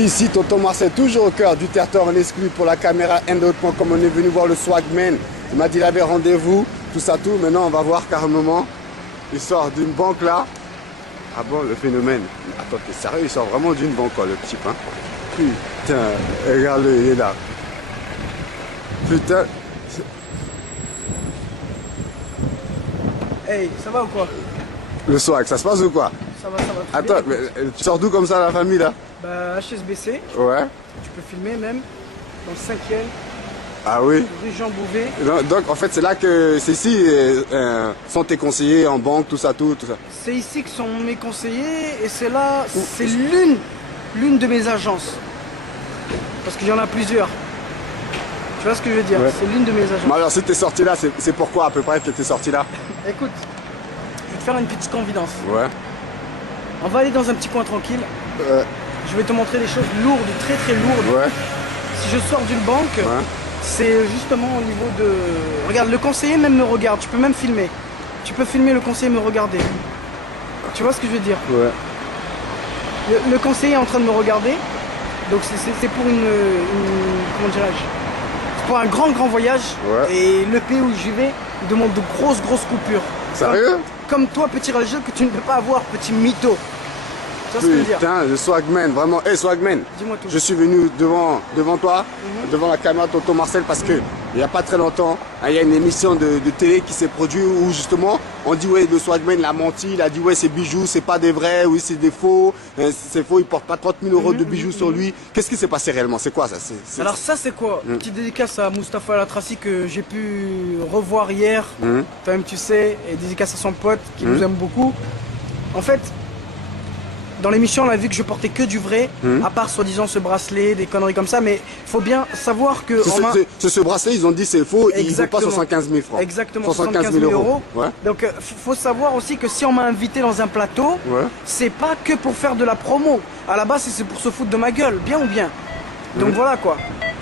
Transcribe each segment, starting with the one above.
Ici, Tonton Marcel, toujours au cœur du territoire en exclu pour la caméra End.com. On est venu voir le Swagman. Il m'a dit qu'il avait rendez-vous, tout ça, tout. Maintenant, on va voir carrément. Il sort d'une banque là. Ah bon, le phénomène. Attends, t'es sérieux? Il sort vraiment d'une banque, quoi, le type, hein. Putain, regarde-le, il est là. Putain. Hey, ça va ou quoi? Le swag, ça se passe ou quoi? Ça va. Attends, mais tu sors d'où comme ça, la famille, là? Bah, HSBC. Ouais. Tu peux filmer même. Dans le 5e. Ah oui? Rue Jean Bouvet. Donc, en fait, c'est là que c'est ici sont tes conseillers en banque, tout ça, tout ça. C'est ici que sont mes conseillers et c'est là, c'est l'une de mes agences. Parce qu'il y en a plusieurs. Tu vois ce que je veux dire? Ouais. C'est l'une de mes agences. Mais alors, si t'es sorti là, c'est pourquoi à peu près que t'es sorti là? Écoute, je vais te faire une petite confidence. Ouais. On va aller dans un petit coin tranquille. Je vais te montrer des choses lourdes, très lourdes. Ouais. Si je sors d'une banque, Ouais. c'est justement au niveau de... Regarde, le conseiller même me regarde, tu peux même filmer. Tu peux filmer le conseiller me regarder. Tu vois ce que je veux dire? Ouais. Le conseiller est en train de me regarder. Donc c'est pour une comment dirais-je? C'est pour un grand voyage. Ouais. Et le pays où j'y vais, il demande de grosses coupures. Sérieux? Comme toi, petit rageux, que tu ne peux pas avoir, petit mytho. Tu vois ce que je veux dire? Putain, le Swagman, vraiment. Hey Swagman, Dis-moi tout. je suis venu devant toi, devant la caméra de Tonton Marcel, parce que il n'y a pas très longtemps, hein, il y a une émission de télé qui s'est produite où justement on dit ouais, le Swagman il a menti, il a dit ouais, ces bijoux c'est pas des vrais, oui c'est des faux, c'est faux, il porte pas 30 000 euros de bijoux sur lui. Qu'est-ce qui s'est passé réellement? C'est quoi ça? Alors ça c'est quoi? Petite dédicace à Mustapha Latraci que j'ai pu revoir hier. Toi-même tu sais, et dédicace à son pote qui nous aime beaucoup. En fait, dans l'émission, on a vu que je portais que du vrai, à part soi-disant ce bracelet, des conneries comme ça, mais il faut bien savoir que... Ce bracelet, ils ont dit c'est faux, il vaut pas Exactement. 75 000 francs. Exactement, 75 000 euros. Ouais. Donc faut savoir aussi que si on m'a invité dans un plateau, Ouais. c'est pas que pour faire de la promo. À la base, c'est pour se foutre de ma gueule, bien ou bien. Donc voilà quoi.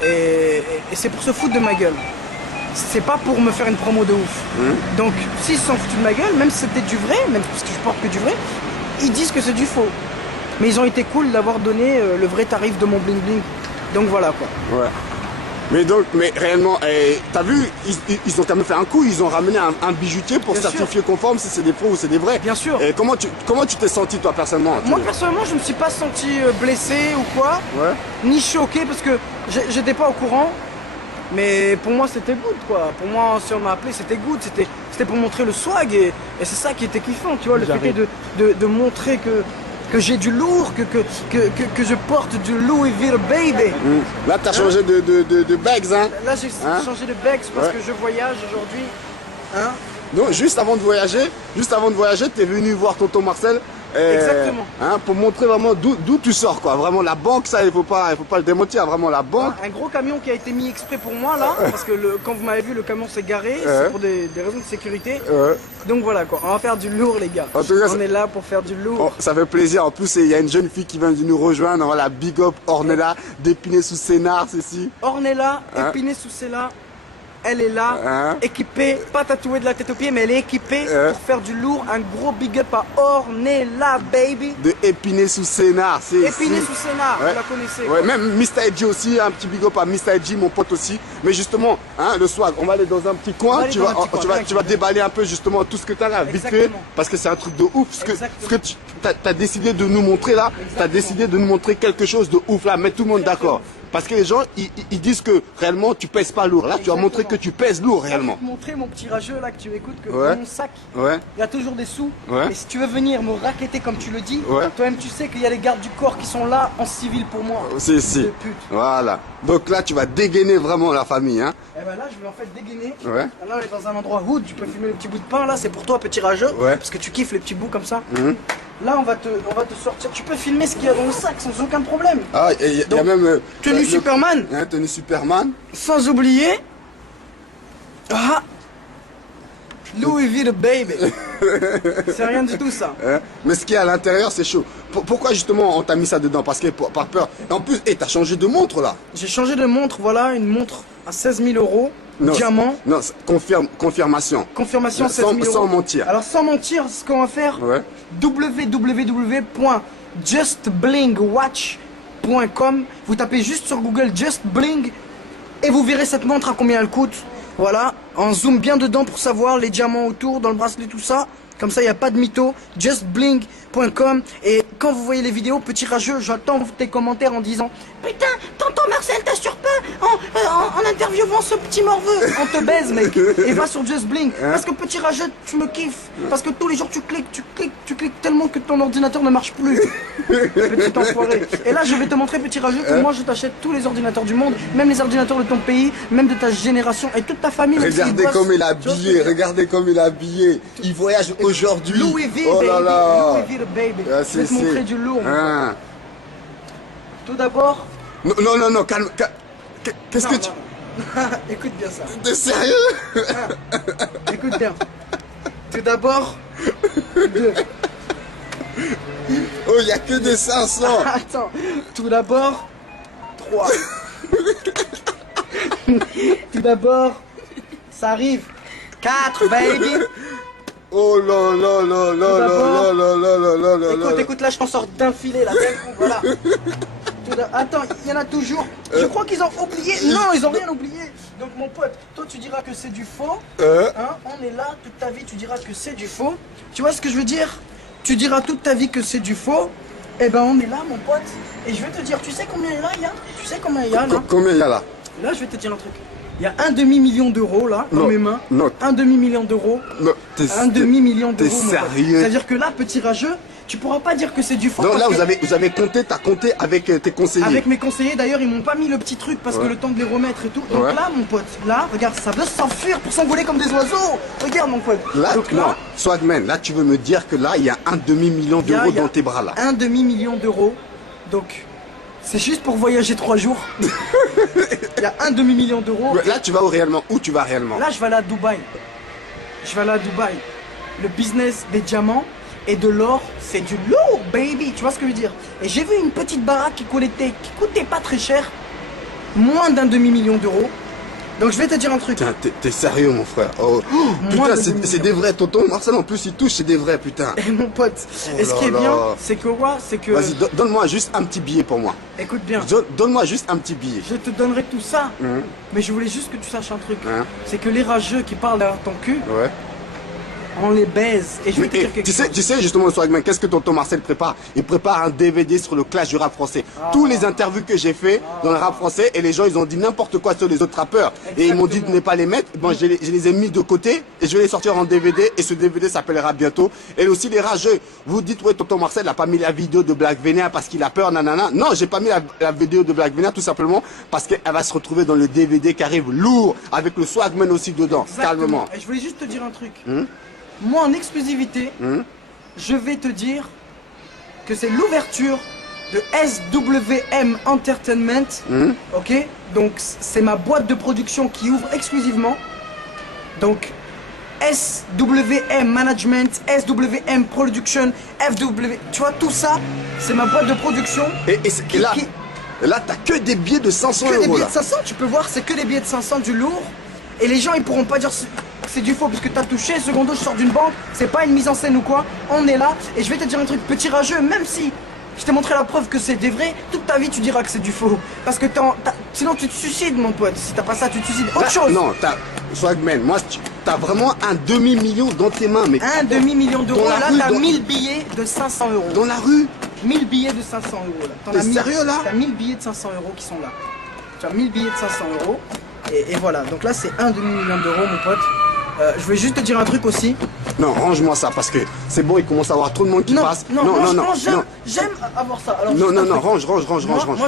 Et c'est pour se foutre de ma gueule. C'est pas pour me faire une promo de ouf. Donc s'ils se sont foutus de ma gueule, même si c'était du vrai, même parce que je porte que du vrai, ils disent que c'est du faux. Mais ils ont été cool d'avoir donné le vrai tarif de mon bling bling. Donc voilà quoi. Ouais. Mais réellement, t'as vu, ils ont quand même fait un coup, ils ont ramené un bijoutier pour Bien certifier conforme si c'est des faux ou c'est des vrais. Bien sûr. Et comment tu t'es senti toi personnellement? Moi personnellement je me suis pas senti blessé ou quoi, Ouais. ni choqué parce que j'étais pas au courant. Mais pour moi c'était good quoi. Pour moi si on m'a appelé c'était good, c'était pour montrer le swag et c'est ça qui était kiffant, tu vois, le fait de montrer que j'ai du lourd, que je porte du Louis V baby. Là t'as changé de bags hein. Là j'ai changé de bags parce que je voyage aujourd'hui. Hein? Donc juste avant de voyager, t'es venu voir Tonton Marcel. Exactement. Hein, pour montrer vraiment d'où tu sors quoi. Vraiment la banque, ça il faut pas le démentir, vraiment la banque. Un gros camion qui a été mis exprès pour moi là, parce que quand vous m'avez vu le camion s'est garé, c'est pour des raisons de sécurité. Donc voilà quoi, on va faire du lourd les gars. En tout cas, on est là pour faire du lourd. Ça fait plaisir, en plus il y a une jeune fille qui vient de nous rejoindre, voilà, big up Ornella, d'Épinay sous Sénart, ceci. Ornella, Épinay sous Sénart. Elle est là, équipée, pas tatouée de la tête aux pieds, mais elle est équipée pour faire du lourd. Un gros big up à Ornella, baby. De Épinay sous Sénart, c'est Épinay sous Sénart, vous la connaissez. Ouais, même Mr. Edgy aussi, un petit big up à Mr. Edgy, mon pote aussi. Mais justement, hein, le swag, on va aller dans un petit coin, tu vas déballer un peu justement tout ce que tu as là, vite fait, parce que c'est un truc de ouf. Ce que tu as décidé de nous montrer là, tu as décidé de nous montrer quelque chose de ouf là, mettre tout le monde d'accord. Parce que les gens, ils disent que réellement tu pèses pas lourd. Là, tu as montré que tu pèses lourd réellement. Je vais te montrer mon petit rageux là que tu écoutes, que dans mon sac, il y a toujours des sous. Et si tu veux venir me raqueter comme tu le dis, toi-même tu sais qu'il y a les gardes du corps qui sont là en civil pour moi. Si. Voilà. Donc là, tu vas dégainer vraiment la famille. Hein. Et ben là, je vais en fait dégainer. Là, on est dans un endroit hood, tu peux fumer le petit bout de pain là, c'est pour toi, petit rageux. Parce que tu kiffes les petits bouts comme ça. Là, on va te sortir. Tu peux filmer ce qu'il y a dans le sac sans aucun problème. Ah, il y a même. Tenue Superman. Tenue Superman. Sans oublier. Louis V the baby. C'est rien du tout ça. Mais ce qu'il y a à l'intérieur, c'est chaud. Pourquoi justement on t'a mis ça dedans? Parce que par peur. Et en plus, t'as changé de montre là. J'ai changé de montre, voilà, une montre à 16 000 euros. Non, diamant. Non, confirmation. Confirmation 16 000 euros. Sans mentir. Alors sans mentir, ce qu'on va faire, www.justblingwatch justbling.com. Vous tapez juste sur Google Just Bling et vous verrez cette montre à combien elle coûte. Voilà, on zoome bien dedans pour savoir les diamants autour, dans le bracelet, tout ça. Comme ça, il n'y a pas de mytho. Justbling.com. Et quand vous voyez les vidéos, petit rageux, j'attends tes commentaires en disant putain, tonton Marcel, t'assures pas en interviewant ce petit morveux. On te baise, mec. Et va sur Justbling. Parce que petit rageux, tu me kiffes. Parce que tous les jours, tu cliques tellement que ton ordinateur ne marche plus. Petit enfoiré. Et là, je vais te montrer, petit rageux, que moi, je t'achète tous les ordinateurs du monde, même les ordinateurs de ton pays, même de ta génération et toute ta famille. Regardez comme il est habillé, regardez comme il est habillé. Il voyage aujourd'hui. Louis V, oh là baby. là. Louis V, the baby. Ah, Je vais te montrer du lourd. Hein. Tout d'abord... Non, calme. Qu'est-ce que tu... Écoute bien ça. T'es sérieux? Écoute bien. Tout d'abord... 2. Oh, il n'y a que des 500. Attends. Tout d'abord... 3. Tout d'abord... Ça arrive. 4, baby. Oh là là là là là là là là là. Écoute, là je t'en sors d'un filet, là, d'un coup, voilà. Attends, il y en a toujours. Je crois qu'ils ont oublié. Non, ils ont rien oublié. Donc mon pote, toi tu diras que c'est du faux. Hein, on est là, toute ta vie tu diras que c'est du faux. Tu vois ce que je veux dire? Tu diras toute ta vie que c'est du faux. Eh ben on est là mon pote. Et je vais te dire, tu sais combien il y a? Tu sais combien il y a là? Combien il y a là? Là je vais te dire un truc. Il y a un demi-million d'euros là, dans mes mains. Non. Un demi-million d'euros. Non, un demi-million d'euros. T'es sérieux? C'est-à-dire que là, petit rageux, tu pourras pas dire que c'est du faux. Non, là, vous avez compté, t'as compté avec tes conseillers. Avec mes conseillers, d'ailleurs, ils m'ont pas mis le petit truc parce que le temps de les remettre et tout. Donc là, mon pote, là, regarde, ça veut s'enfuir pour s'envoler comme des oiseaux. Regarde, mon pote. Là, donc, non, Swagman, là, tu veux me dire que là, il y a un demi-million d'euros dans tes bras là. Un demi-million d'euros. Donc, c'est juste pour voyager 3 jours. Il y a un demi-million d'euros. Là, tu vas réellement? Où tu vas réellement? Là, je vais aller à Dubaï. Je vais aller à Dubaï. Le business des diamants et de l'or, c'est du lourd, baby. Tu vois ce que je veux dire? Et j'ai vu une petite baraque qui coûtait pas très cher. Moins d'un demi-million d'euros. Donc je vais te dire un truc. Putain, t'es sérieux, mon frère? Oh, putain, c'est des vrais. Tonton Marcel, en plus, il touche, c'est des vrais, putain. Et mon pote, et ce qui est bien, c'est que c'est que... Vas-y, donne-moi juste un petit billet pour moi. Écoute bien. Donne-moi juste un petit billet. Je te donnerai tout ça. Mais je voulais juste que tu saches un truc. C'est que les rageux qui parlent derrière ton cul, on les baise. Et je vais te dire quelque chose. Tu sais justement, Swagman, qu'est-ce que tonton Marcel prépare? Il prépare un DVD sur le clash du rap français. Tous les interviews que j'ai fait dans le rap français, et les gens, ils ont dit n'importe quoi sur les autres rappeurs. Et ils m'ont dit de ne pas les mettre. Bon, je les ai mis de côté et je vais les sortir en DVD. Et ce DVD s'appellera bientôt. Et aussi les rageux. Vous dites, ouais, tonton Marcel n'a pas mis la vidéo de Black Vénère parce qu'il a peur, nanana. Non, j'ai pas mis la vidéo de Black Vénère tout simplement parce qu'elle va se retrouver dans le DVD qui arrive lourd avec le Swagman aussi dedans. Calmement. Et je voulais juste te dire un truc. Moi, en exclusivité, je vais te dire que c'est l'ouverture de SWM Entertainment. Ok? Donc, c'est ma boîte de production qui ouvre exclusivement. Donc, SWM Management, SWM Production, FW. Tu vois, tout ça, c'est ma boîte de production. Et là, t'as que des billets de 500 euros. Que des billets là. de 500, tu peux voir, c'est que des billets de 500 du lourd. Et les gens, ils pourront pas dire c'est du faux parce que t'as touché. Secondo, je sors d'une banque, c'est pas une mise en scène ou quoi. On est là. Et je vais te dire un truc, petit rageux, même si je t'ai montré la preuve que c'est des vrais, toute ta vie tu diras que c'est du faux. Parce que sinon tu te suicides, mon pote. Si t'as pas ça, tu te suicides. Autre chose. Non, Swagman, moi, t'as vraiment un demi-million dans tes mains. Mais un demi-million d'euros. Là, t'as 1000 dans... billets de 500 euros. Dans la rue? 1000 billets de 500 euros là. T'es sérieux là? T'as 1000 billets de 500 euros qui sont là. Tu as 1000 billets de 500 euros. Et voilà. Donc là, c'est un demi-million d'euros, mon pote. Je vais juste te dire un truc aussi. Non, range-moi ça parce que c'est bon, il commence à avoir trop de monde qui passe. Non, j'aime avoir ça. Alors, non, range. Moi, je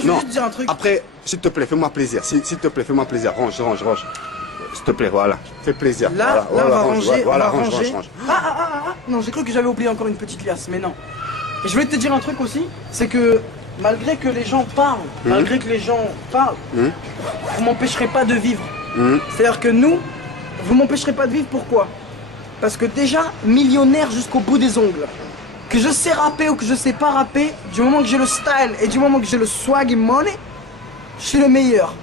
vais juste dire un truc. Après, s'il te plaît, fais-moi plaisir. S'il te plaît, fais-moi plaisir. Range. S'il te plaît, voilà. Fais plaisir. Là, on va ranger. Voilà, range. Non, j'ai cru que j'avais oublié encore une petite liasse, mais non. Et je voulais te dire un truc aussi, c'est que malgré que les gens parlent, vous m'empêcherez pas de vivre. C'est-à-dire que vous m'empêcherez pas de vivre, pourquoi? Parce que déjà, millionnaire jusqu'au bout des ongles. Que je sais rapper ou que je sais pas rapper, du moment que j'ai le style et du moment que j'ai le swag et money, je suis le meilleur.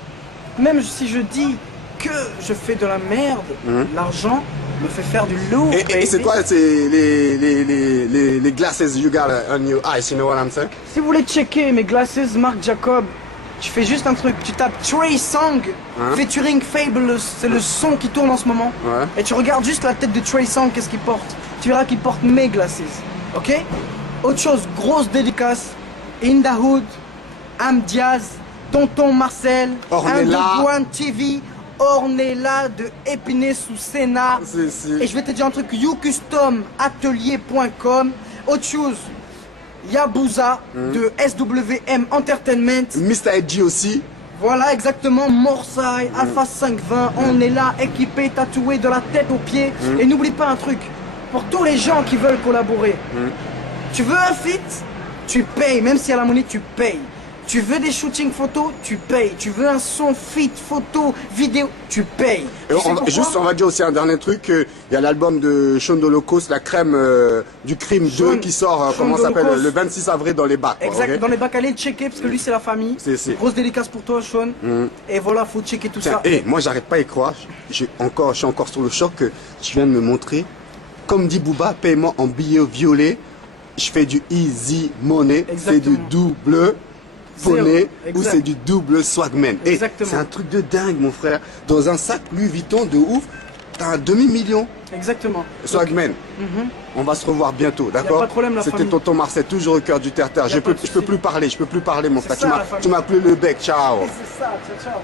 Même si je dis que je fais de la merde, l'argent, me fait faire du lourd. Et c'est quoi les glasses you got on your eyes, you know what I'm saying? Si vous voulez checker mes glasses Marc Jacob, tu fais juste un truc, tu tapes Trey Songz featuring Fabulous, c'est le son qui tourne en ce moment. Ouais. Et tu regardes juste la tête de Trey Songz, qu'est-ce qu'il porte. Tu verras qu'il porte mes glasses, ok? Autre chose, grosse dédicace, In the Hood, Am Diaz, Tonton Marcel, Ornella. One TV, Ornella de Épinay sous Sénat. Et je vais te dire un truc, youcustomatelier.com. Autre chose, Yabusa de SWM Entertainment. Mr. Edgy aussi. Voilà exactement, Morsay, Alpha 520, on est là, équipé, tatoué de la tête aux pieds. Et n'oublie pas un truc, pour tous les gens qui veulent collaborer, tu veux un feat, tu payes, même si à la monnaie tu payes. Tu veux des shootings photos, tu payes. Tu veux un son, feat, photo, vidéo, tu payes. Et on va dire aussi un dernier truc, il y a l'album de Sean Dolocaust, La crème du crime 2 qui sort, comment ça s'appelle, le 26 avril dans les bacs. Exact, okay? dans les bacs, allez checker, parce que lui c'est la famille. Grosse dédicace pour toi, Sean. Et voilà, faut checker tout ça. Et moi j'arrête pas à y croire, je suis encore sur le choc que tu viens de me montrer. Comme dit Booba, paiement en billets violets, je fais du easy money, c'est du double poney ou c'est du double swagman. Et c'est un truc de dingue mon frère. Dans un sac Louis Vuitton de ouf, t'as un demi-million. Exactement. Swagman, on va se revoir bientôt, d'accord? C'était tonton Marcel, toujours au cœur du terre-terre. Je peux plus parler mon frère. Tu m'as plus le bec, ciao. C'est ça, ciao, ciao.